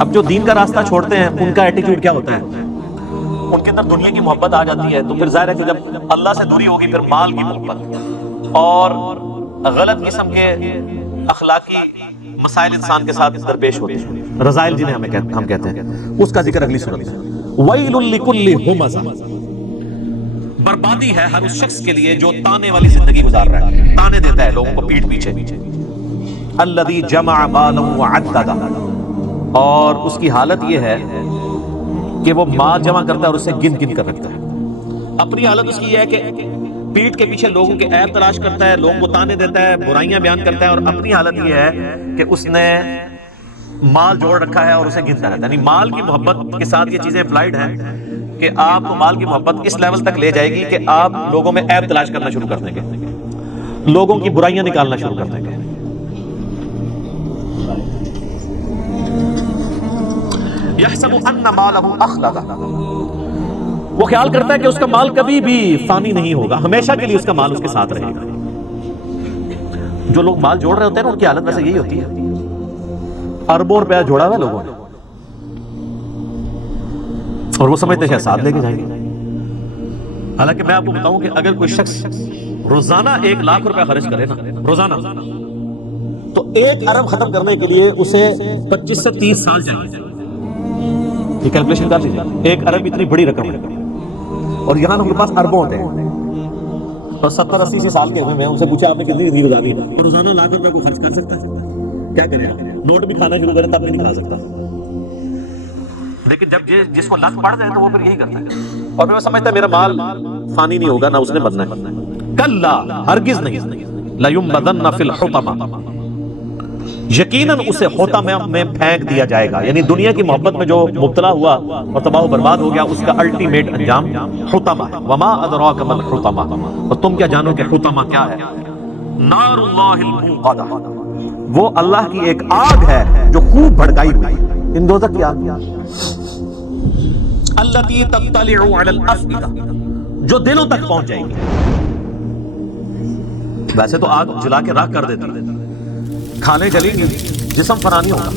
اب جو دین کا راستہ چھوڑتے ہیں ان کا ایٹیٹیوڈ کیا ہوتا ہے؟ ان کے اندر دنیا کی محبت آ جاتی ہے، تو پھر ظاہر ہے کہ جب اللہ سے دوری ہوگی پھر مال کی محبت اور غلط قسم کے اخلاقی مسائل انسان کے ساتھ درپیش ہوتے ہیں، رذائل جنہیں ہم کہتے ہیں، اس کا ذکر اگلی سورت میں۔ وَيْلٌ لِكُلِّ هُمَزَةٍ، بربادی ہے ہر اس شخص کے لیے جو تانے والی زندگی گزار رہا ہے، تانے دیتا ہے لوگوں کو پیٹھ پیچھے۔ الَّذِي جَمَعَ مَالًا وَعَدَّدَهُ، اور اس کی حالت یہ ہے کہ وہ مال جمع کرتا ہے اور اسے گن گن کر رکھتا ہے۔ اپنی حالت اس کی یہ ہے کہ پیٹھ کے پیچھے لوگوں کے عیب تلاش کرتا ہے، لوگوں کو تانے دیتا ہے، برائیاں بیان کرتا ہے، اور اپنی حالت یہ ہے کہ اس نے مال جوڑ رکھا ہے اور اسے گنتا رہتا ہے۔ یعنی مال کی محبت کے ساتھ یہ چیزیں اپلائیڈ ہیں کہ آپ کو مال کی محبت اس لیول تک لے جائے گی کہ آپ لوگوں میں عیب تلاش کرنا شروع کر دیں گے، لوگوں کی برائیاں نکالنا شروع کر دیں گے۔ یحسب ان مالہ اخلدہ، وہ خیال کرتا ہے کہ اس کا مال کبھی بھی فانی نہیں ہوگا، ہمیشہ کے لیے اس کا مال اس کے ساتھ رہے گا۔ جو لوگ مال جوڑ رہے ہوتے ہیں نا ان کی حالت ویسے یہی ہوتی ہے، اربوں روپیہ جوڑا ہوا ہے لوگوں نے اور وہ سمجھتے ہیں ساتھ لے کے جائیں گے۔ حالانکہ میں آپ کو بتاؤں کہ اگر کوئی شخص روزانہ 1,00,000 روپیہ خرچ کرے نا روزانہ، تو 1 ارب ختم کرنے کے لیے اسے 25 سے 30 سال چاہیے۔ یہ کیلکولیشن کر لیجیے، 1 ارب اتنی بڑی رقم ہے، اور یہاں ہمارے پاس اربوں ہوتے ہیں، اور 70-80 سال کے ہوئے میں ان سے پوچھا آپ نے کتنی زندگی گزاری ہے، اور روزانہ 1,00,000 روپے کو خرچ کر سکتا ہے؟ کیا کرے گا؟ نوٹ بھی کھانا شروع کرے تب بھی نہیں کھا سکتا۔ لیکن جب جس کو لت پڑ جائے تو وہ پھر یہی کرتا ہے، اور پھر وہ سمجھتا ہے میرا مال فانی نہیں ہوگا، نہ اس نے بننا ہے۔ کلا، ہرگز نہیں، لیمبذن فی الحطمہ، یقیناً اسے حطمہ میں پھینک دیا جائے گا۔ یعنی دنیا کی محبت میں جو مبتلا ہوا اور تباہ و برباد ہو گیا، اس کا الٹیمیٹ انجام حطمہ ہے۔ وما ادراک ما الحطمہ، اور تم کیا جانو کہ حطمہ کیا ہے؟ نار اللہ الموقدہ، وہ اللہ کی ایک آگ ہے جو خوب بھڑکائی ہوئی، ان دوزخ کی آگ، التی تطلع علی الافئدہ، جو دلوں تک پہنچ جائے گی۔ ویسے تو آگ جلا کے راکھ کر دیتی ہے، کھالیں جلیں گی، جسم فانی ہوگا،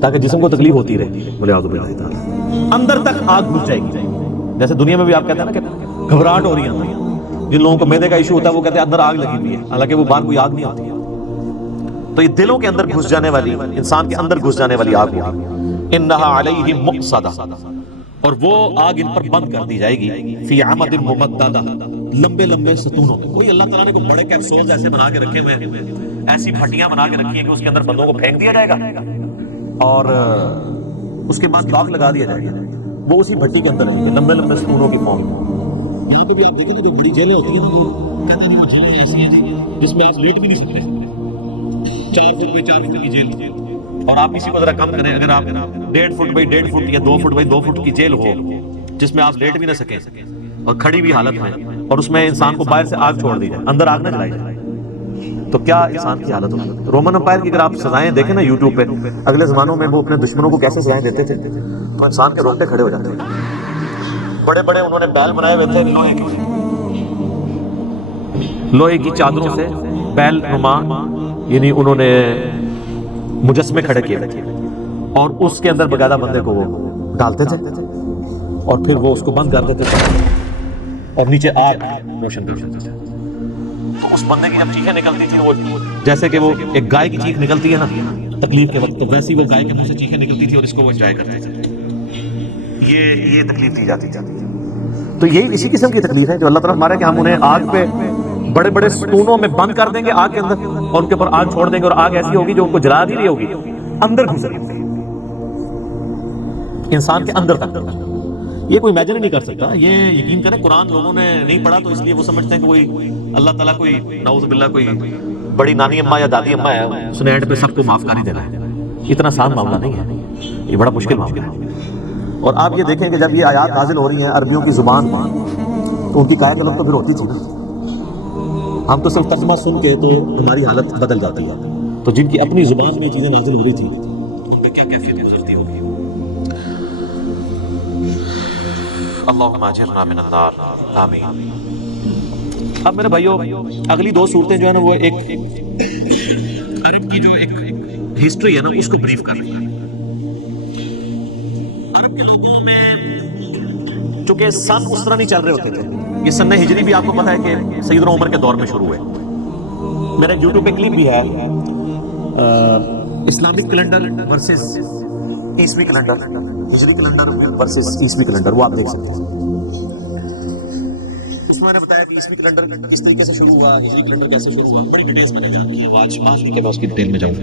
تاکہ جسم کو تکلیف ہوتی رہے، بولے اعوذ باللہ تعالی، اندر تک آگ گھس جائے گی۔ جیسے دنیا میں بھی آپ کہتے ہیں نا کہ گھبراہٹ ہو رہی ہے، جن لوگوں کو معدے کا ایشو ہوتا ہے وہ کہتے ہیں اندر آگ لگی ہوئی ہے، حالانکہ وہ باہر کوئی آگ نہیں ہوتی ہے۔ تو یہ دلوں کے اندر گھس جانے والی، انسان کے اندر گھس جانے والی آگ ہوگی۔ انہا علیہم مؤصدہ، اور وہ آگ ان پر بند کر دی جائے گی، فی عمد ممددہ، لمبے لمبے ستونوں میں۔ کوئی اللہ تعالیٰ نے کو بڑے کیپسولز ایسے بنا کے رکھے ہوئے ہیں، ایسی بھٹیاں بنا کے رکھی ہیں کہ اس کے اندر بندوں کو پھینک دیا جائے گا اور اس کے بعد لاک لگا دیا جائے گا، وہ اسی بھٹی کے اندر لمبے لمبے ستونوں کی فارم میں۔ یہاں پہ بھی آپ دیکھیں نا جو بڑی جیلیں ہوتی ہیں نا، کہتے ہیں کہ وہ جیلیں ایسی ہیں جس میں آپ لیٹ بھی نہیں سکتے، 4 فٹ بائی 4 فٹ کی جیل، اور آپ اسی کو ذرا کم کریں، اگر آپ 1.5 فٹ بائی 1.5 فٹ یا 2 فٹ بائی 2 فٹ کی جیل ہو جس میں آپ لیٹ بھی نہ سکیں اور کھڑی بھی حالت میں، اور اس میں انسان کو باہر سے آگ چھوڑ دی جائے، اندر آگ نہ جلائی جائے، تو کیا انسان کی حالت ہوگی؟ رومن امپائر کی اگر آپ سزائیں دیکھیں نا یوٹیوب پہ، اگلے زمانوں میں وہ اپنے دشمنوں کو کیسے سزائیں دیتے تھے، تو انسان کے رونگٹے کھڑے ہو جاتے ہیں۔ بڑے بڑے انہوں نے بیل بنائے ہوئے تھے لوہے کی چادروں سے، بیل نما، یعنی انہوں نے مجسمے کھڑے کیے تھے، اور اس کے اندر باقاعدہ بندے کو وہ ڈالتے تھے، اور پھر وہ اس کو بند کر دیتے تھے اور نیچے آگ روشن کر دیتے تھے۔ تو اس بندے کی جب چیخیں نکلتی تھی، وہ جیسے کہ وہ ایک گائے کی چیخ نکلتی ہے نا تکلیف کے وقت، تو ویسی وہ گائے کے منہ سے چیخیں نکلتی تھی اور اس کو وہ انجوائے کرتے تھے۔ یہ تکلیف دی جاتی تھی۔ تو یہی اسی قسم کی تکلیف ہے جو اللہ تعالیٰ ہمارے کہ ہم انہیں آگ پہ بڑے بڑے ستونوں میں بند کر دیں گے آگ کے اندر، اور ان کے اوپر آگ چھوڑ دیں گے، اور آگ ایسی ہوگی جو ان کو جلا نہیں رہی ہوگی، اندر گھس رہی ہوگی، انسان کے اندر تک۔ یہ کوئی امیجن نہیں کر سکتا۔ یہ یقین کریں قرآن لوگوں نے نہیں پڑھا تو اس لیے وہ سمجھتے ہیں کہ کوئی اللہ تعالیٰ کوئی نعوذ باللہ کوئی بڑی نانی اماں یا دادی اماں ہے، اس نے اینڈ پہ سب کو معاف کر ہی دینا ہے۔ اتنا آسان معاملہ نہیں ہے، یہ بڑا مشکل معاملہ ہے۔ اور آپ یہ دیکھیں کہ جب یہ آیات نازل ہو رہی ہیں عربیوں کی زبان، تو ان کی کایا قلم تو پھر ہوتی تھی نا، ہم تو صرف ترجمہ سن کے تو ہماری حالت بدل جاتی ہے، تو جن کی اپنی زبان میں چیزیں نازل ہو رہی تھی ان پہ کیا کیفیت گزرتی ہوگی۔ اللہم اجرنا من النار، آمین۔ اب میرے بھائیو اگلی 2 صورتیں جو ہے نا وہ ایک عرب کی جو ایک ہسٹری ہے نا اس کو بریف کر رہی ہے۔ کے لوگوں میں چونکہ سن اس طرح نہیں چل رہے ہوتے تھے. یہ سن ہجری بھی آپ کو پتا ہے کہ سیدنا عمر کے دور میں شروع ہوئے. میرے یوٹیوب پہ کلپ بھی ہے اسلامک کیلنڈر ورسز عیسوی کیلنڈر, ہجری کیلنڈر ورسز عیسوی کیلنڈر, وہ آپ دیکھ سکتے ہیں. اس میں نے بتایا کہ عیسوی کیلنڈر کس طریقے سے شروع ہوا, ہجری کیلنڈر کیسے شروع ہوا, بڑی ڈیٹیلز میں نے جان کی ہے. وہ آج مان لی کہ میں اس کی ڈیٹیل میں جاؤں.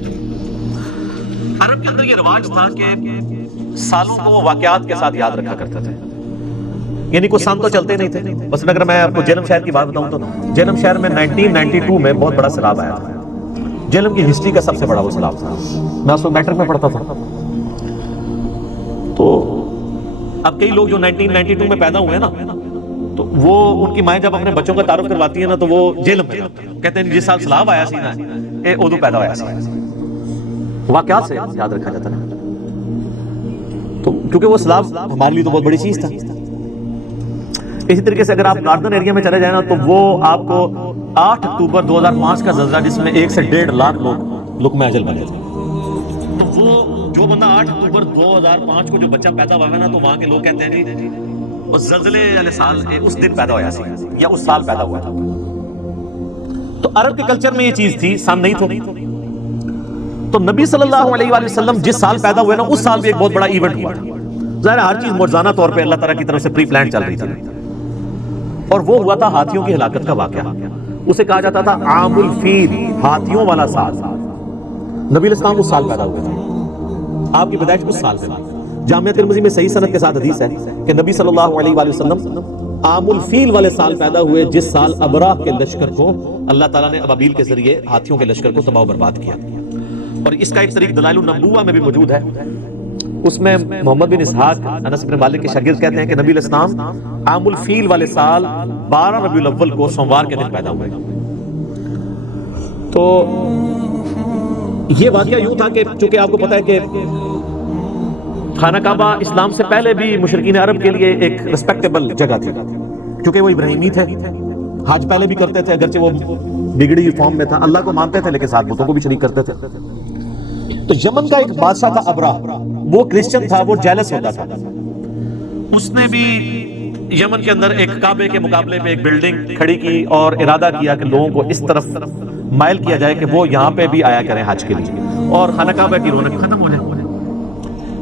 عرب کے اندر یہ رواج تھا کہ سالوں کو وہ واقعات کے ساتھ یاد رکھا کرتے تھے. یعنی کوئی سال تو چلتے نہیں تھے. بس اگر میں آپ کو جہلم شہر کی بات بتاؤں تو جہلم شہر میں 1992 میں بہت بڑا سیلاب آیا تھا. جہلم کی ہسٹری کا سب سے بڑا وہ سیلاب تھا. میں اس وقت میٹرک میں پڑھتا تھا. تو اب کئی لوگ جو 1992 میں پیدا ہوئے نا, تو وہ ان کی مائیں جب اپنے بچوں کا تعارف کرواتی ہیں نا, تو وہ جہلم میں کہتے ہیں جس سال سیلاب آیا سی نا, اے اودو پیدا ہوا سی. واقعات سے یاد رکھا جاتا ہے. تو کیونکہ وہ سیلاب ہمارے لیے تو بہت بڑی چیز تھا. اسی طریقے سے اگر آپ ناردرن ایریا میں چلے جائیں نا, تو وہ آپ کو 8 اکتوبر 2005 کا زلزلہ جس میں 1 سے 1.5 لاکھ لوگ لقمہ اجل بنے تھے. تو وہ جو بندہ 8 اکتوبر 2005 کو جو بچہ پیدا ہوا ہے نا, تو وہاں کے لوگ کہتے ہیں جی اس زلزلے والے سال اس دن پیدا ہوا سی یا اس سال پیدا ہوا تھا. تو عرب کے کلچر میں یہ چیز تھی, سن نہیں تھی. تو نبی صلی اللہ علیہ وآلہ وسلم جس سال پیدا ہوئے نا, اس سال بھی ایک بہت بڑا ایونٹ ہوا تھا. ظاہر ہر چیز معجزانہ طور پہ اللہ تعالیٰ کی طرف سے پری پلان چل رہی تھی. اور وہ ہوا تھا ہاتھیوں کی ہلاکت کا واقعہ. اسے کہا جاتا تھا عام الفیل, ہاتھیوں والا سال. نبی علیہ السلام اس سال پیدا ہوئے تھے. آپ کی پیدائش اس سال میں. جامعہ ترمذی میں صحیح سند کے ساتھ حدیث ہے کہ نبی صلی اللہ علیہ وآلہ وسلم عام الفیل والے سال پیدا ہوئے, جس سال ابراہ کے لشکر کو اللہ تعالیٰ نے ابابیل کے ذریعے ہاتھیوں کے لشکر کو تباہ و برباد کیا. اور اس کا ایک طریق دلائل النبوہ میں بھی موجود ہے. اس میں محمد بن اسحاق انس بن مالک کے شاگرد کہتے ہیں کہ نبی علیہ السلام عام الفیل والے سال 12 ربیع الاول کو سوموار کے دن پیدا ہوئے. تو یہ واقعہ یوں تھا کہ چونکہ آپ کو پتا ہے کہ خانہ کعبہ اسلام سے پہلے بھی مشرکین عرب کے لیے ایک ریسپیکٹیبل جگہ تھی, کیونکہ وہ ابراہیمی تھے. حج پہلے بھی کرتے تھے, اگرچہ وہ بگڑی فارم میں تھا. اللہ کو مانتے تھے لیکن ساتھ بتوں کو بھی شریک کرتے تھے. تو یمن کا ایک بادشاہ تھا ابراہ, وہ کرسچن تھا, وہ جیلس ہوتا تھا. اس نے بھی یمن کے اندر ایک کعبے کے مقابلے میں ایک بلڈنگ کھڑی کی اور ارادہ کیا کہ لوگوں کو اس طرف مائل کیا جائے کہ وہ یہاں پہ بھی آیا کریں حج کے لیے, اور خانہ کعبہ کی رونق ختم ہو جائے.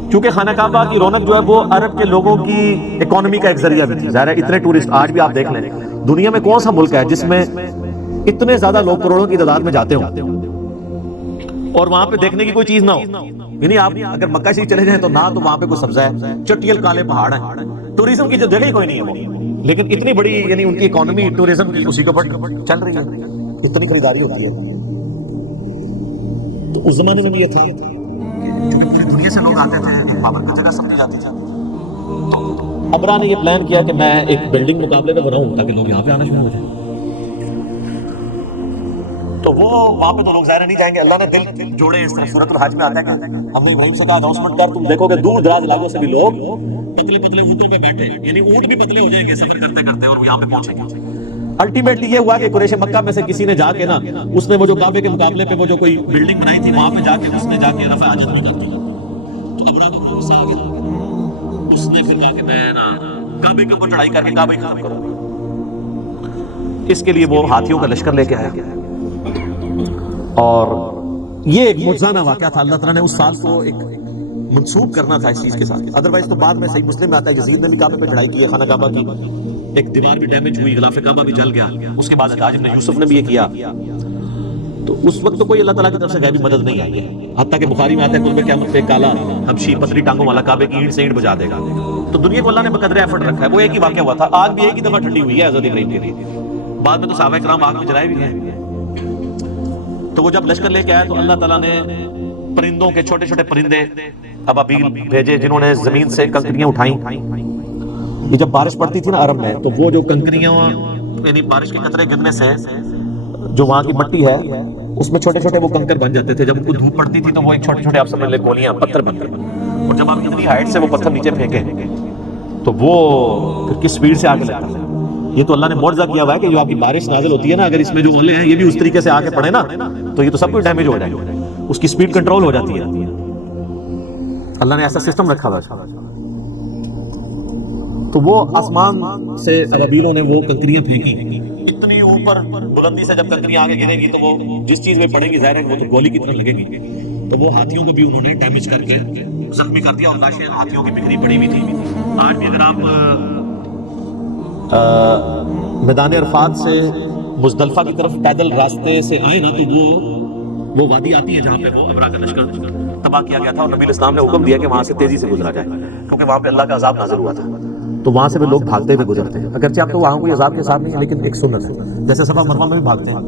کیونکہ خانہ کعبہ کی رونق جو ہے وہ عرب کے لوگوں کی اکانومی کا ایک ذریعہ بھی تھی. ظاہر ہے اتنے ٹورسٹ آج بھی آپ دیکھ لیں, دنیا میں کون سا ملک ہے جس میں اتنے زیادہ لوگ کروڑوں کی تعداد میں جاتے ہوں اور وہاں پہ دیکھنے کی کوئی چیز نہ ہو. یعنی آپ اگر مکہ شریف چلے جائیں تو نہ تو وہاں پہ کوئی سبزہ ہے, چٹیل کالے پہاڑ ہیں, ٹوریزم کی جو جگہ ہی کوئی نہیں ہے وہ. لیکن اتنی بڑی یعنی ان کی اکانومی ٹوریزم کی اسی کے اوپر چل رہی ہے, اتنی خریداری ہوتی ہے. تو اس زمانے میں بھی یہ تھا کیونکہ پوری دنیا سے لوگ آتے تھے, ایک بابرکت جگہ سمجھی جاتی تھی. تو ابراہ نے یہ پلان کیا کہ میں ایک بلڈنگ مقابلے میں بناؤں تاکہ لوگ یہاں پہ آنا شروع ہو جائیں. تو وہ وہاں پہ تو لوگ ظاہر نہیں جائیں گے. اللہ نے دل جوڑے. اس طرح سورۃ الحج میں آتا ہے کہ ہم نے ابراہیم سے کہا اناؤنسمنٹ کر, تم دیکھو گے دور دراز علاقوں سے بھی لوگ پتلے پتلے اونٹوں پہ بیٹھے, یعنی اونٹ بھی پتلے ہو جائیں گے سفر کرتے کرتے اور یہاں پہ پہنچیں گے. الٹیمیٹلی یہ ہوا کہ قریش مکہ میں سے کسی نے جا کے نا, اس نے وہ جو کعبے کے مقابلے پہ وہ جو کوئی بلڈنگ بنائی تھی وہاں پہ جا کے اس نے جا کے رفع حاجت بھی کر دی. تو ابراہ کو غصہ آ گیا. اس نے پھر کہا کہ میں نا کعبے کے اوپر چڑھائی کر کے کعبہ ختم کروں. اس کے لیے وہ ہاتھیوں کا لشکر لے کے آیا. اور یہ ایک معجزانہ واقعہ تھا. اللہ تعالیٰ نے اس سال کو ایک منسوب کرنا تھا اس چیز کے ساتھ. ادروائز تو بعد میں صحیح مسلم میں آتا ہے یزید نے بھی کعبے پہ چڑھائی کی ہے, خانہ کعبہ کی ایک دیوار بھی ڈیمیج ہوئی, غلاف کعبہ بھی جل گیا. اس کے بعد حجاج بن یوسف نے بھی یہ کیا. تو اس وقت تو کوئی اللہ تعالیٰ کی طرف سے غیبی مدد نہیں آئی ہے. حتیٰ کہ بخاری میں آتا ہے قرب قیامت پہ کالا حبشی پتلی ٹانگوں والا کعبے کی اینٹ سے اینٹ بجا دے گا. تو دنیا کو اللہ نے بقدر ایفرٹ رکھا ہے. وہ ایک ہی واقعہ ہوا تھا. آگ بھی ایک ہی دفعہ ٹھنڈی ہوئی ہے حضرت ابراہیم کے لیے. بعد میں تو صحابہ کرام آگ میں جلائے بھی ہیں. تو وہ جب لشکر لے کے آیا تو اللہ تعالیٰ نے پرندوں کے چھوٹے چھوٹے پرندے ابابیل بھیجے جنہوں نے زمین سے کنکریاں اٹھائیں. یہ جب بارش پڑتی تھی نا عرب میں, تو وہ جو کنکریاں یعنی بارش کے قطرے گرنے سے جو وہاں کی مٹی ہے اس میں چھوٹے چھوٹے وہ کنکر بن جاتے تھے. جب ان کو دھوپ پڑتی تھی تو وہ ایک چھوٹے چھوٹے آپ سمجھ لیں گولیاں پتھر بن گئے. اور جب آپ اتنی ہائٹ سے وہ پتھر نیچے پھینکیں تو وہ پھر کس سپیڈ سے آگے لگتا ہے. یہ تو اللہ نے معجزہ کیا ہوا ہے کہ جو آپ کی بارش نازل ہوتی ہے نا, اگر اس میں جو اولے ہیں یہ بھی اس طریقے سے آ کے پڑے نا تو یہ تو سب کچھ ڈیمیج ہو جائے گا. اس کی سپیڈ کنٹرول ہو جاتی ہے. اللہ نے ایسا سسٹم رکھا ہوا ہے. تو وہ آسمان سے ابابیلوں نے وہ کنکریاں پھینکی، اتنی اوپر بلندی سے جب کنکریاں آگے گریں گی تو وہ جس چیز میں پڑیں گی ظاہر ہے وہ تو گولی کی طرح لگے گی، تو وہ ہاتھیوں کو بھی انہوں نے ڈیمیج کر کے زخمی کر دیا اور لاشیں ہاتھیوں کی بکھری پڑی ہوئی تھی۔ آج بھی اگر آپ میدان عرفات سے مزدلفہ کی طرف پیدل راستے سے آئے نا تو وہ وادی آتی ہے جہاں پہ وہ ابرا کا لشکر تباہ کیا گیا تھا، اور نبی اسلام نے حکم دیا کہ وہاں سے تیزی سے گزرا جائے کیونکہ وہاں پہ اللہ کا عذاب نازل ہوا تھا، تو وہاں سے بھی لوگ بھاگتے ہوئے گزرتے ہیں، اگرچہ آپ کو وہاں کوئی عذاب کے ساتھ نہیں ہے لیکن ایک سنت ہے، جیسے صفا مروہ میں بھی بھاگتے ہیں۔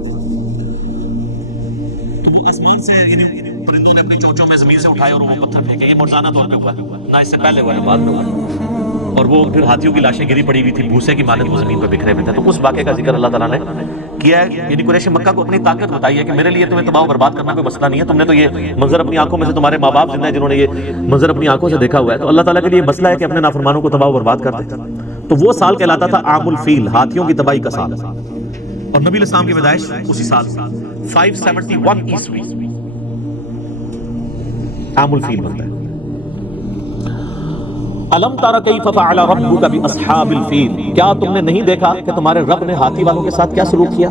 تو وہ آسمان سے پرندوں نے اپنی چونچوں میں زمین سے اٹھائے اور وہ پتھر پھینکے، یہ موجزانہ طور پہ ہوا، نہ اس سے پہلے ہوا نہ بعد میں ہوا، اور وہ پھر ہاتھیوں کی لاشیں گری پڑی ہوئی تھی، بھوسے کی مانند وہ زمین پہ بکھرے ہوئے تھے۔ تو اس واقعے کا ذکر اللہ تعالیٰ نے کیا ہے، یعنی قریش مکہ کو اپنی طاقت بتائی ہے کہ میرے لیے تمہیں تباہ و برباد کرنا کوئی مسئلہ نہیں ہے، تم نے تو یہ منظر اپنی آنکھوں میں سے، تمہارے ماں باپ زندہ ہیں جنہوں نے یہ منظر اپنی آنکھوں سے دیکھا ہوا ہے، تو اللہ تعالیٰ کے لیے مسئلہ ہے کہ اپنے نافرمانوں کو تباہ و برباد کر دے۔ تو وہ سال کہلاتا تھا عام الفیل، ہاتھیوں کی تباہی کا سال، اور نبی الاسلام کی پیدائش اسی سال 571 عیسوی عام الفیل بنتا ہے۔ الم تر کیف فعل ربک باصحاب الفیل، کیا تم نے نہیں دیکھا کہ تمہارے رب نے ہاتھی والوں کے ساتھ کیا سلوک کیا؟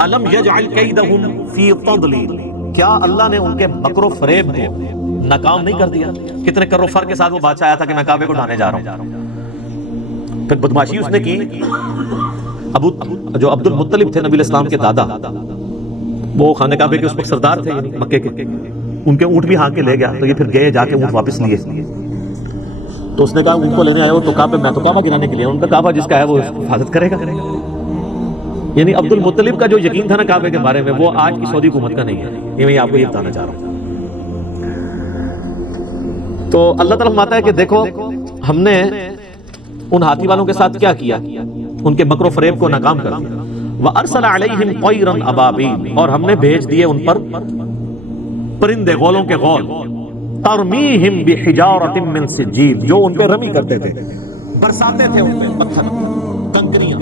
الم یجعل کیدہم فی تضلیل، کیا اللہ نے ان کے مکر و فریب کو ناکام نہیں کر دیا؟ کتنے کر و فر کے ساتھ وہ بادشاہ آیا تھا کہ میں کعبے کو ڈھانے جا رہا ہوں، پھر بدماشی اس نے کی، جو عبد المطلب تھے نبی الاسلام کے دادا، وہ خانہ کعبے کے اس وقت سردار تھے یعنی مکے کے، ان کے اونٹ بھی ہانک کے لے گیا، تو یہ پھر گئے جا کے اونٹ واپس لیے، تو اس نے کہا اونٹ کو لینے آئے ہو تو کعبہ، میں تو کعبہ گرانے کے لیے، ان کا کعبہ جس کا ہے وہ حفاظت کرے گا، یعنی عبد المطلب کا جو یقین تھا نا کعبے کے بارے میں وہ آج کی سعودی حکومت کا نہیں ہے، یہ میں آپ کو یہ بتانا چاہ رہا ہوں۔ تو اللہ تعالیٰ فرماتا ہے کہ دیکھو ہم نے ان ہاتھی والوں کے ساتھ کیا کیا، ان کے مکر و فریب کو ناکام کر دیا، وَأَرْسَلَ عَلَيْهِمْ طَيْرًا أَبَابِيلَ، اور ہم نے بھیج دیے ان پر پرندے غولوں کے غول، ترمیہم بحجارۃ من سجیل، جو ان پہ رمی کرتے تھے، برساتے تھے ان پہ پتھر، کنکریاں،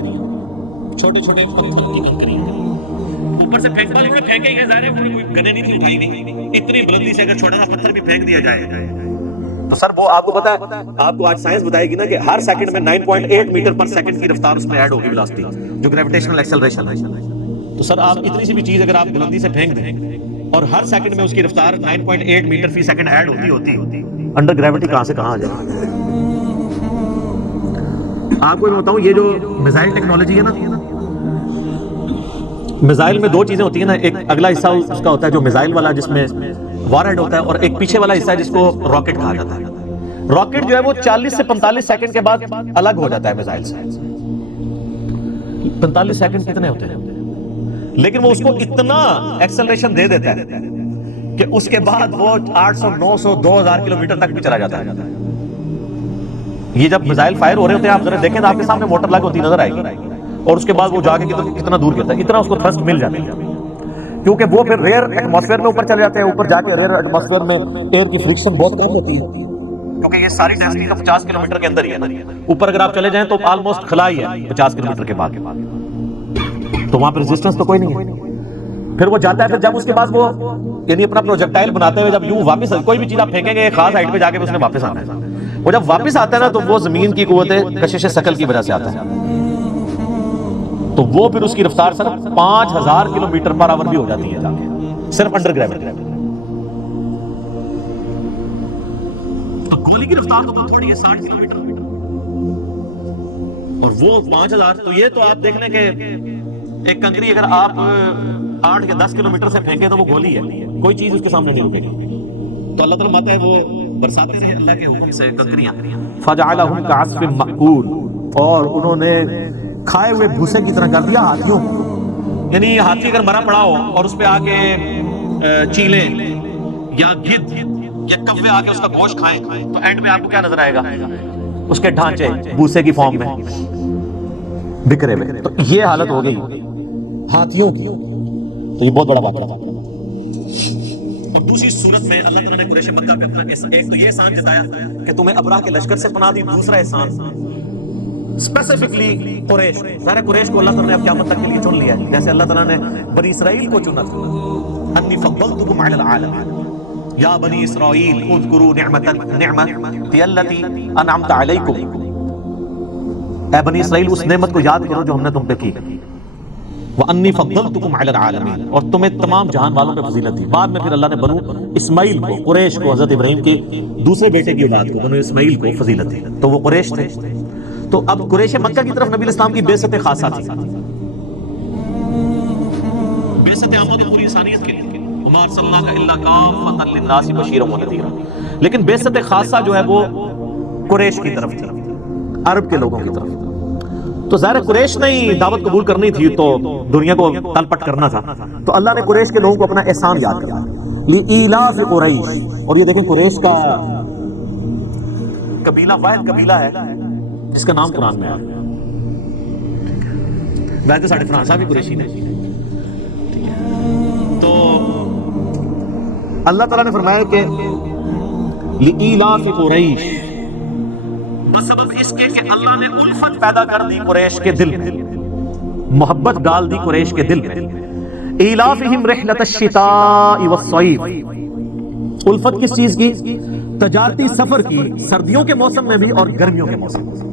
چھوٹے چھوٹے پتھر کی کنکریاں، اوپر سے پھینک والوں نے پھینکے گئے، ظاہر ہے کوئی گنے نہیں تھی اٹھائی نہیں، اتنی بلندی سے اگر چھوٹا سا پتھر بھی پھینک دیا جائے تو سر وہ آپ کو پتا ہے، آپ کو آج سائنس بتائے گی نا کہ ہر سیکنڈ میں 9.8 میٹر پر سیکنڈ کی رفتار اس میں ایڈ ہوگی، ویلوسٹی جو گریویٹیشنل ایکسلریشن ہے، تو سر آپ اتنی سی بھی چیز اگر آپ بلندی سے پھینک دیں اور ہر سیکنڈ میں اس کی رفتار 9.8 میٹر فی سیکنڈ ایڈ ہوتی انڈر گریوٹی کہاں سے کہاں آ جائے۔ آپ کو میں بتاؤں یہ جو میزائل ٹیکنالوجی ہے نا، میزائل میں دو چیزیں ہوتی ہیں نا، ایک اگلا حصہ اس کا ہوتا ہے جو میزائل والا جس میں وار ہیڈ ہوتا ہے، اور ایک پیچھے والا حصہ ہے جس کو راکٹ کہا جاتا ہے۔ راکٹ جو ہے وہ 40 سے 45 سیکنڈ کے بعد الگ ہو جاتا ہے میزائل سے، 45 سیکنڈ کتنے ہوتے ہیں، لیکن وہ اس کو اتنا ایکسلریشن دے دیتا ہے کہ اس کے بعد وہ 800 900 2000 کلومیٹر تک بھی چلا جاتا ہے۔ یہ جب میزائل فائر ہو رہے ہوتے ہیں آپ ذرا دیکھیں تو آپ کے سامنے موٹر لگ ہوتی نظر آئے گی، اور اس کے بعد وہ جا کے کتنا دور گرتا ہے، اتنا اس کو تھرسٹ مل جاتی ہے، کیونکہ وہ پھر ریئر ایٹماسفیئر میں اوپر چلے جاتے ہیں، اوپر جا کے ریئر ایٹماسفیئر میں ایئر کی فرکشن بہت کم ہوتی ہے، کیونکہ یہ ساری ٹیسٹنگ کا 50 کلومیٹر کے اندر ہی ہے نا، اوپر اگر آپ چلے جائیں تو آلموسٹ خلائی ہے 50 کلومیٹر کے بعد، تو وہاں پہ ریزسٹنس تو کوئی نہیں ہے۔ پھر وہ جاتا ہے، پھر جب اس کے بعد وہ یعنی اپنا پروجیکٹائل بناتے ہوئے جب یوں واپس کوئی بھی چیز آپ پھینکیں گے ایک خاص ہائٹ پہ جا کے اس نے واپس آنا ہے، وہ جب واپس آتا ہے نا تو وہ زمین کی قوت کشش ثقل کی وجہ سے آتا ہے، تو وہ پھر اس کی رفتار صرف 5000 کلومیٹر پر آور بھی ہو جاتی ہے جا کے، صرف انڈر گریوٹی۔ تو گولی کی رفتار تو تھوڑی ہے 60 کلومیٹر، اور وہ 5000، تو یہ تو آپ دیکھ لیں کہ ایک کنکری اگر آپ 8 یا 10 کلومیٹر سے پھینکے تو وہ گولی ہے، کوئی چیز اس کے سامنے نہیں رکے گی۔ تو اللہ تعالیٰ ماتا ہے وہ برساتے رہے اللہ کے حکم سے کنکریاں، فَجَعَلَهُمْ كَعَصْفٍ مَأْكُولٍ، اور انہوں نے کھائے ہوئے بھوسے کی طرح کر دیا ہاتھیوں کو، یعنی ہاتھی اگر مرا پڑا ہو اور اس پہ آ کے چیلے یا گدھ یا کوے آ کے اس کا گوشت کھائیں تو اینڈ میں آپ کو کیا نظر آئے گا، اس کے ڈھانچے بھوسے کی فارم میں بکھرے ہوئے۔ تو یہ حالت ہو گئی ہاتھیوں کی، تو یہ بہت بڑا بات ہے۔ اور دوسری صورت میں اللہ تعالیٰ نے قریش مکہ پہ اپنا ایک تو یہ احسان جتایا کہ تمہیں ابرہ کے لشکر سے پناہ دی، دوسرا احسان اسپیسیفکلی قریش، سارے قریش کو اللہ تعالیٰ نے اب قیامت تک کے لیے چن لیا ہے، جیسے اللہ تعالیٰ نے بنی اسرائیل کو چنا تھا، انی فضلتکم علی العالمین، یا بنی اسرائیل اذکروا نعمتی التی انعمت علیکم، اے بنی اسرائیل اس نعمت کو یاد کرو جو ہم نے تم پہ کی، وَأَنِّي فَضَّلْتُكُمْ عَلَى الْعَالَمِينَ، اور تمہیں تمام جہان والوں پہ فضیلت دی۔ بعد میں پھر اللہ نے بنو اسماعیل کو، قریش کو، حضرت ابراہیم کے دوسرے بیٹے کی اولاد کو، بنو اسماعیل کو فضیلت دی، تو وہ قریش تھے۔ تو اب قریش مکہ کی طرف نبی الاسلام کی بعثت خاصہ تھی، بعثت عامہ پوری انسانیت کے لیے، وما ارسلناک الا کافۃ للناس بشیرا ونذیرا، لیکن بعثت خاصہ جو ہے وہ قریش کی طرف تھی، عرب کے لوگوں کی طرف۔ تو ظاہر قریش نے ہی دعوت قبول کرنی تھی، تو دنیا کو تل پٹ کرنا تھا، تو اللہ نے قریش کے لوگوں کو اپنا احسان یاد کیا، لِإِيلَافِ قُرَيْشٍ۔ اور یہ دیکھیں قریش کا قبیلہ واحد قبیلہ ہے جس کا نام قرآن میں آیا، ویسے ساڑھے فرحان صاحب بھی قریشی نے۔ تو اللہ تعالیٰ نے فرمایا کہ لِإِيلَافِ قُرَيْشٍ، سبب اس کے کہ اللہ نے الفت پیدا کر دی قریش کے دل میں، محبت ڈال دی قریش کے دل میں، ایلافہم رحلۃ الشتاء والصیف، الفت کس چیز کی؟ تجارتی سفر کی، سردیوں کے موسم میں بھی اور گرمیوں کے موسم میں۔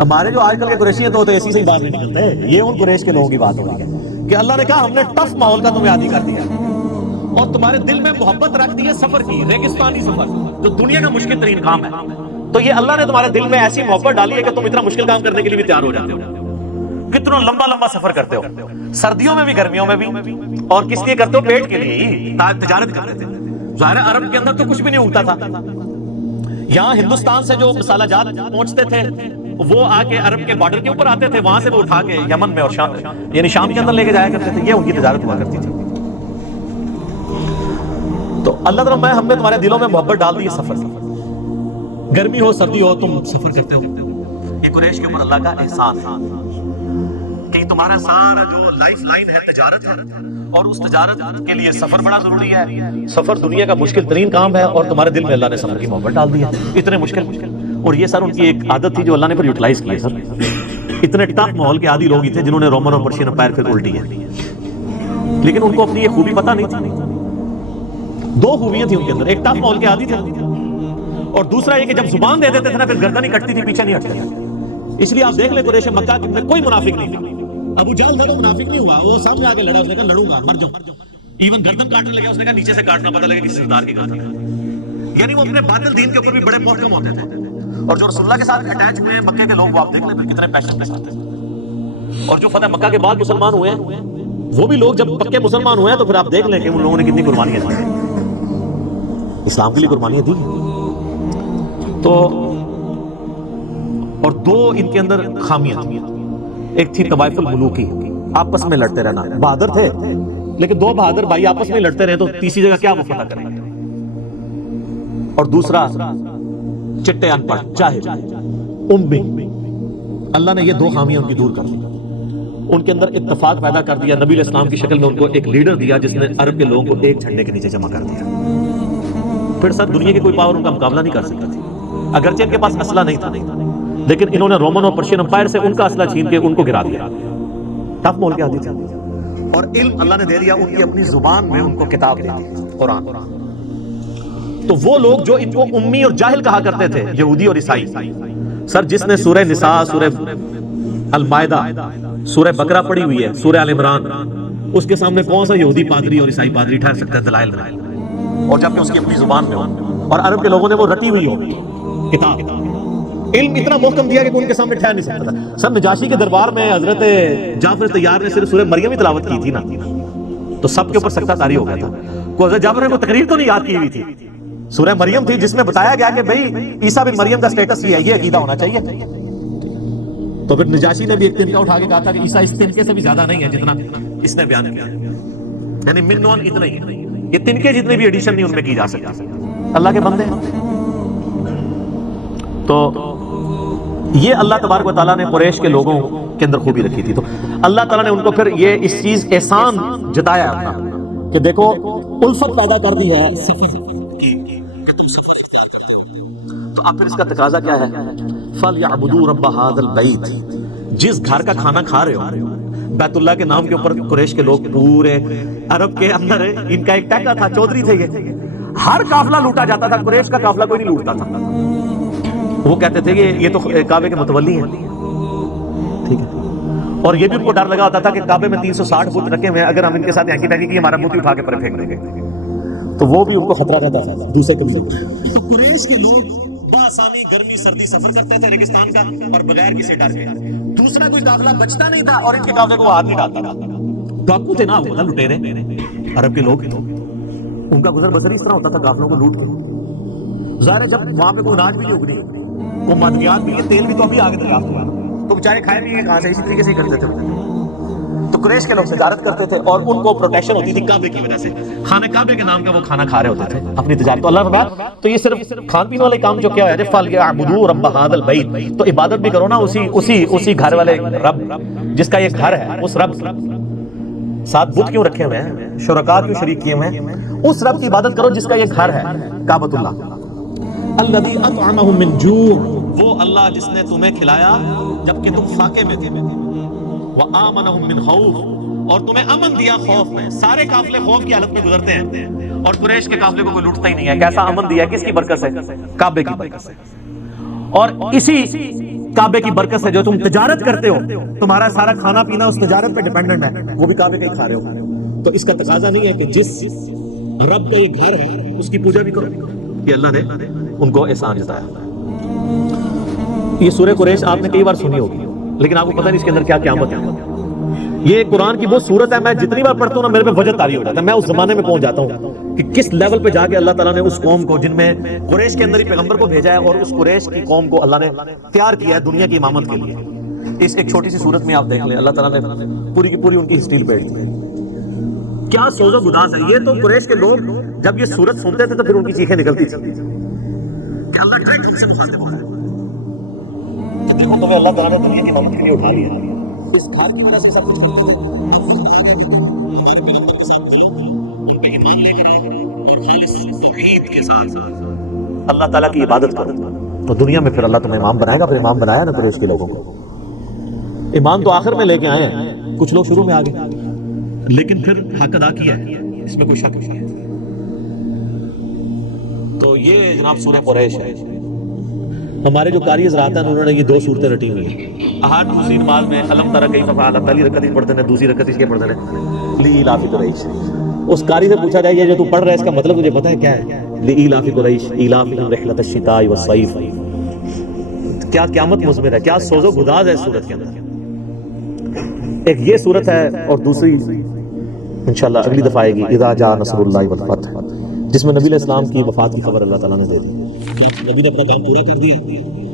ہمارے جو آج کل کے قریشی ہیں تو اے سی سے ہی باہر نہیں نکلتے، یہ ان قریش کے لوگوں کی بات ہو رہی ہے کہ اللہ نے کہا ہم نے ٹف ماحول کا تمہیں عادی کر دیا اور تمہارے دل میں محبت رکھ دی ہے سفر کی، ریگستانی سفر جو دنیا کا مشکل ترین کام ہے، تو یہ اللہ نے تمہارے دل میں ایسی محبت ڈالی ہے کہ تم اتنا مشکل کام کرنے کے لیے بھی تیار ہو جاتے ہو، کتنا لمبا لمبا سفر کرتے ہو، سردیوں میں بھی گرمیوں میں بھی، اور کس لیے کرتے ہو؟ پیٹ کے لیے ہی، تجارت کرتے تھے۔ ظاہر ہے عرب کے اندر تو کچھ بھی نہیں اگتا تھا، یہاں ہندوستان سے جو مسالہ جات پہنچتے تھے وہ آ کے عرب کے بارڈر کے اوپر آتے تھے، وہاں سے وہ اٹھا کے یمن میں اور شام یعنی شام کے اندر لے کے جایا کرتے تھے، یہ ان کی تجارت ہوا کرتی تھی۔ تو اللہ تعالیٰ میں ہم نے تمہارے دلوں میں محبت ڈال دی ہے سفر کی، گرمی ہو سردی ہو تم سفر کرتے ہو۔ یہ قریش کے اوپر اللہ کا احسان ہے کہ تمہارا سارا جو لائف لائن ہے تجارت ہے، اور اس تجارت کے لیے سفر بڑا ضروری ہے، سفر دنیا کا مشکل ترین کام ہے، اور تمہارے دل میں اللہ نے سفر کی محبت ڈال دی ہے، اتنے مشکل۔ اور یہ سر ان کی ایک عادت تھی جو اللہ نے پھر یوٹیلائز کی ہے سر، اتنے ٹف ماحول کے عادی لوگ ہی تھے جنہوں نے رومن اور پرشین امپائر پھر الٹی ہے، لیکن ان کو اپنی یہ خوبی پتہ نہیں تھی۔ دو خوبیاں تھیں ان کے اندر، ایک ٹف ماحول کے عادی تھے، اور دوسرا یہ کہ جب زبان دے دیتے تھے نا پھر گردن نہیں کٹتی تھی، پیچھے نہیں ہٹتے تھے۔ اس لیے آپ دیکھ لیں قریش مکہ میں کوئی منافق نہیں تھا، ابو جہل تھا تو منافق نہیں ہوا، وہ سامنے آ کے لڑا، اس نے کہا لڑوں گا مر جاؤں، ایون گردن کاٹنے لگا، اس نے کہا نیچے سے کاٹنا، پتہ لگا کسی سردار کی گردن ہے۔ یعنی وہ اپنے باطل دین کے اوپر بھی بڑے محکم ہوتے تھے، اور جو رسول اللہ کے ساتھ اٹیچ ہوئے ہیں مکے کے لوگ، وہ آپ دیکھ لیں کتنے پیشن کے ساتھ ہیں، اور جو فتح مکہ کے بعد مسلمان ہوئے ہیں وہ بھی لوگ جب پکے مسلمان ہوئے ہیں تو پھر آپ دیکھ لیں کہ ان لوگوں نے کتنی قربانیاں دی، اسلام کے لیے قربانیاں دی۔ تو اور دو ان کے اندر خامیاں تھیں، ایک تھی طوائف الملوکی، آپس میں لڑتے رہنا، بہادر تھے لیکن دو بہادر بھائی آپس میں لڑتے رہے تو تیسری جگہ کیا وہ فتح کریں گے، اور دوسرا چٹے ان پڑھ جاہل امی، اللہ نے یہ دو خامیاں ان کی دور کر دی، ان کے اندر اتفاق پیدا کر دیا، نبی علیہ السلام کی شکل میں ان کو ایک لیڈر دیا جس نے عرب کے لوگوں کو ایک جھنڈے کے نیچے جمع کر دیا۔ پھر سر دنیا کی کوئی پاور ان کا مقابلہ نہیں کر سکتی تھی، اگرچہ ان کے پاس اسلحہ نہیں تھا، لیکن انہوں نے رومن اور پرشین امپائر سے ان کا اسلحہ چھین کے ان کو گرا دیا، ٹف مول کے عادی تھے، اور علم اللہ نے دے دیا ان کی اپنی زبان میں، ان کو کتاب دے دی قرآن۔ تو وہ لوگ جو ان کو امی اور جاہل کہا کرتے تھے، یہودی اور عیسائی، سر جس نے سورہ نساء، سورہ المائدہ، سورہ بقرہ پڑھی ہوئی ہے، سورہ آل عمران، اس کے سامنے کون سا یہودی پادری اور عیسائی پادری ٹھہر سکتا ہے دلائل میں، اور جبکہ اس کی اپنی زبان میں ہو، اور عرب کے لوگوں نے وہ رٹی ہوئی ہو کتاب، علم اتنا محکم دیا کہ ان کے سامنے ٹھہر نہیں سکتا تھا۔ سر نجاشی کے دربار میں حضرت جعفر طیار نے صرف سورہ مریم ہی تلاوت کی تھی نا، تو سب کے اوپر سکتہ طاری ہو گیا تھا، کوئی حضرت جعفر نے کوئی تقریر تو نہیں یاد کی ہوئی تھی، سورہ مریم تھی جس میں بتایا گیا کہ بھئی عیسیٰ بن مریم کا سٹیٹس یہ ہے، یہ عقیدہ ہونا چاہیے۔ تو پھر نجاشی نے بھی ایک تنکا اٹھا کے کہا تھا کہ عیسیٰ اس تنکے سے بھی زیادہ نہیں ہے جتنا اس نے بیان کیا، یعنی منون اتنا ہی ہے، یہ تنکے جتنے بھی ایڈیشن نہیں ان میں کی جا سکتی، اللہ کے بندے ہیں۔ تو یہ اللہ تبارک و تعالیٰ نے قریش کے لوگوں کے اندر خوبی رکھی تھی، تو اللہ تعالیٰ نے ان کو پھر یہ اس چیز احسان جتایا اپنا کہ دیکھو الفت پیدا کر دی ہے سفر کی، کہ تم سفر اختیار کرتے ہو، تو اب پھر اس کا تقاضا کیا ہے؟ فَلْيَعْبُدُوا رَبَّ هَذَا الْبَيْتِ، جس گھر کا کھانا کھا رہے ہو بیت اللہ کے نام کے اوپر قریش کے لوگ پورے عرب کے اندر ان کا ایک ٹیکا تھا، چودھری تھے یہ، ہر قافلہ لوٹا جاتا تھا، قریش کا قافلہ کوئی نہیں لوٹتا تھا. وہ کہتے تھے کہ یہ تو کعبے کے متولی ہیں، ٹھیک ہے، اور یہ بھی ان کو ڈر لگا ہوتا تھا کہ کعبے میں 360 بت رکھے ہوئے ہیں، اگر ہم ان کے ساتھ اینکی ٹینکی کی ہمارا بت اٹھا کے پر پھینک دیں گے، تو وہ بھی ان کو خطرہ رہتا تھا دوسرے قبیلے کو. تو قریش کے لوگ بآسانی گرمی سردی سفر کرتے تھے ریگستان کا، اور بغیر کسی ڈر کے. دوسرا کوئی قافلہ بچتا نہیں تھا اور ان کے قافلے کو وہ ہاتھ نہیں ڈالتا تھا. ڈاکو تھے نا وہ نا، لٹیرے عرب کے لوگ، ان کا گزر بسر اس طرح ہوتا تھا قافلوں کو لوٹ کے. ظاہر ہے جب وہاں پہ کوئی اناج بھی نہیں اگنی، کوئی مادیات بھی، تیل بھی تو ابھی آگے دریافت ہوا، تو بیچارے کھائے بھی کہاں سے، اسی طریقے سے ہی کرتے تھے. تو قریش کے لوگ تجارت کرتے تھے اور ان کو پروٹیکشن ہوتی تھی کعبے کی وجہ سے. خانہ کعبے کے نام کا وہ کھانا کھا رہے ہوتے تھے اپنی تجارت. تو اللہ نے بات تو یہ صرف کھان پین والے کام جو کیا ہے، فَلْيَعْبُدُوا رَبَّ هَذَا الْبَيْتِ، تو عبادت بھی کرو نا اسی گھر والے رب جس کا یہ گھر ہے، اس رب. ساتھ بت کیوں رکھے ہوئے ہیں، شرکاء کیوں شریک کیے ہوئے ہیں، اس رب کی عبادت کرو جس کا یہ گھر ہے کعبۃ اللہ. الذی اطعمہم من جوع، وہ اللہ جس نے تمہیں کھلایا جبکہ تم فاقے میں تھے، وآمنہم من خوف، اور تمہیں امن دیا خوف میں. سارے قافلے خوف کی حالت میں گزرتے ہیں اور قریش کے قافلے کو کوئی لوٹتا ہی نہیں ہے. کیسا امن دیا ہے، کس کی برکت سے، کعبے کی برکت سے. اور اسی کعبے کی برکت سے جو تم تجارت کرتے ہو، تمہارا سارا کھانا پینا اس تجارت پہ ڈیپینڈنٹ ہے، وہ بھی کعبے کا ہی کھا رہے ہو. تو اس کا تقاضا نہیں ہے کہ جس رب کا یہ گھر ہے اس کی پوجا بھی کرو. یہ اللہ نے ان کو احسان جتایا. یہ سورہ قریش آپ نے کئی بار سنی ہوگی، لیکن آپ کو پتہ نہیں اس کے اندر کیا قیامت ہے. یہ قرآن کی وہ صورت ہے، میں جتنی بار پڑھتا ہوں نا میرے پہ وجد طاری ہو جاتا ہے. میں اس زمانے میں پہنچ جاتا ہوں کہ کس لیول پہ جا کے اللہ تعالیٰ نے اس قوم کو، جن میں قریش کے اندر ہی پیغمبر کو بھیجا ہے، اور اس قریش کی قوم کو اللہ نے تیار کیا ہے دنیا کی امامت کے لیے. اس ایک چھوٹی سی صورت میں آپ دیکھ لیں، اللہ تعالیٰ نے پوری کی پوری ان کی ہسٹری بیٹھ دی. کیا سوز و گداز ہے. یہ تو قریش کے لوگ جب یہ صورت سنتے تھے تو پھر ان کی چیخیں نکلتی تھی کہ اللہ ڈائریکٹ ہم سے مخاطب ہو رہا ہے. تو دیکھو تمہیں اللہ تعالیٰ نے دنیا کی امامت کے لیے اٹھا لیا. اس گھر کی وجہ سے سب کچھ ہوتے تھے. اللہ تعالیٰ کی عبادت کرو تو دنیا میں پھر اللہ تمہیں امام بنائے گا. پھر امام بنایا نا قریش کے لوگوں کو. ایمان تو آخر میں لے کے آئے ہیں، کچھ لوگ شروع میں آ گئے، لیکن پھر حق ادا کیا ہے، اس میں کوئی شک نہیں ہے. تو یہ جناب سورہ قریش ہے. ہمارے جو قاری حضرات ہیں انہوں نے یہ 2 صورتیں رٹی ہوئی ہیں. ہر دوسری نماز میں الم تر کیف فعل، پہلی رکعت ہی پڑھتے ہیں، دوسری رکعت اس کے پڑھتے ہیں لإیلاف قریش. اس قاری سے پوچھا جائے یہ جو تو پڑھ رہا ہے اس کا مطلب تجھے پتہ ہے کیا ہے؟ لإیلاف قریش ایلافہم رحلۃ الشتاء والصیف. کیا قیامت مضمر ہے، کیا سوز و گداز ہے اس صورت کے اندر. ایک یہ صورت ہے، اور دوسری انشاءاللہ اگلی دفعہ آئے گی اذا جاء نصر اللہ والفتح، جس میں نبی علیہ السلام کی وفات کی خبر اللہ تعالیٰ نے دے دی. نبی نے اپنا کام پورا کر دیا،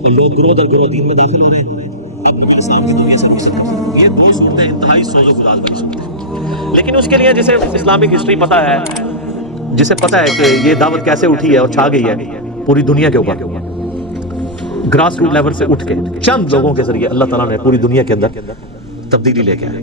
لوگ گروہ در گروہ دین میں داخل ہو رہے ہیں. اب نبی علیہ السلام کی دنیا سے کوئی سکتا. یہ 2 صورتیں انتہائی سوز و گداز والی صورتیں. لیکن اس کے لیے جسے اسلامک ہسٹری پتہ ہے، جسے پتہ ہے کہ یہ دعوت کیسے اٹھی ہے اور چھا گئی ہے پوری دنیا کے اوپر، گراس روٹ لیول سے اٹھ کے چند لوگوں کے ذریعے اللہ تعالیٰ نے پوری دنیا کے اندر تبدیلی لے کے آئے.